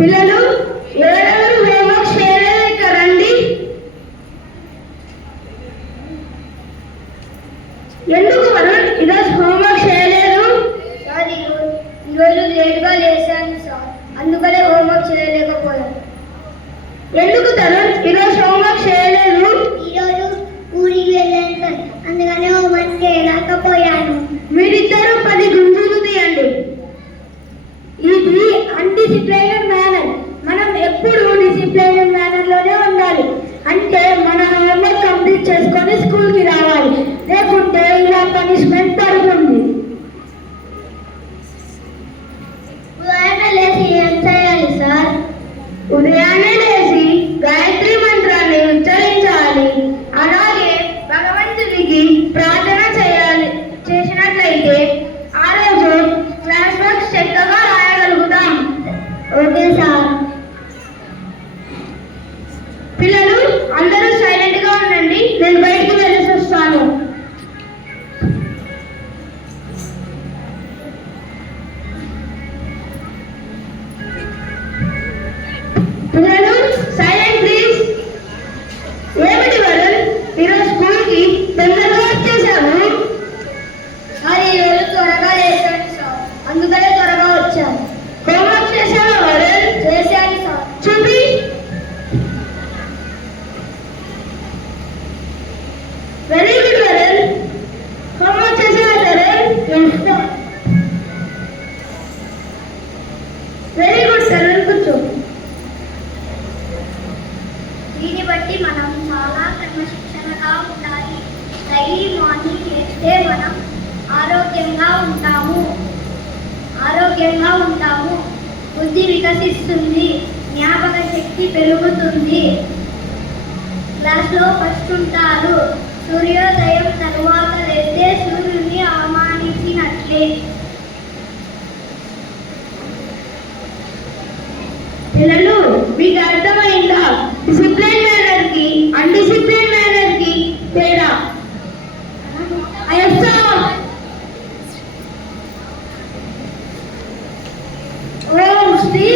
పిల్లలు ఎవరెవరు హోంవర్క్ చేయలేదు ఇక్కడ రండి. ఎందుకు వరుణ్ ఈరోజు హోంవర్క్ చేయలేదు? సార్ ఈరోజు లేట్గా లేసాను సార్, అందుకనే హోంవర్క్ చేయలేకపోయాను. ఎందుకు తరుణ్ ఈరోజు హోంవర్క్ చేయలేదు? ఈరోజు ఊరికి వెళ్ళాను సార్, అందుకనే హోంవర్క్ చేయలేకపోయాను. మీరిద్దరూ 10 గుంజులు తీయండి. ఇది అన్డిసిప్లైన్డ్ మేనర్. మనం ఎప్పుడు డిసిప్లైన్డ్ మేనర్ లోనే ఉండాలి. అంటే మన హోంవర్క్ కంప్లీట్ చేసుకొని స్కూల్కి రావాలి, లేకుంటే ఇలా పనిష్మెంట్ పడుతుంది. ఉదయాన్నే లేచి ఏం చేయాలి సార్? ఉదయాన్నే లేచి గాయత్రి మంత్రాన్ని ఉచ్చరించాలి. అలాగే భగవంతునికి ప్రార్థన చేసినట్లయితే ఆ రోజు క్లాస్ వర్క్ చక్కగా రాయగలుగుతాం. Okay sir. పిల్లలు అందరూ సైలెంట్ గా ఉండండి, నేను బయటికి వెళ్ళేసి వస్తాను. పిల్లలు సైలెంట్ ప్లీజ్. ఏమిటి వరుణ్ ఈరోజు స్కూల్కి తొందరగా వచ్చేసాము? సార్ ఈరోజు త్వరగా లేసాను సార్, అందుకనే త్వరగా వచ్చాను. హోంవర్క్ చేశావా వరుణ్? చేశాను సార్. చూపి. Very good Varun. హోంవర్క్ చేశావా తరుణ్? వెరీ గుడ్ తరుణ్, కూర్చో. దీన్ని బట్టి మనం చాలా క్రమశిక్షణగా ఉండాలి. డైలీ మార్నింగ్ చేస్తే మనం ఆరోగ్యంగా ఉంటాము. బుద్ధి వికసిస్తుంది, జ్ఞాపక శక్తి పెరుగుతుంది, క్లాస్లో ఫస్ట్ ఉంటారు. సూర్యోదయం తరువాత లేస్తే సూర్యుని అవమానించినట్లే. పిల్లలు మీకు అర్థమైందా డిసిప్లైన్ మేనర్ కి అన్డిసిప్లైన్ మేనర్ కి తేడా? ఓం శ్రీ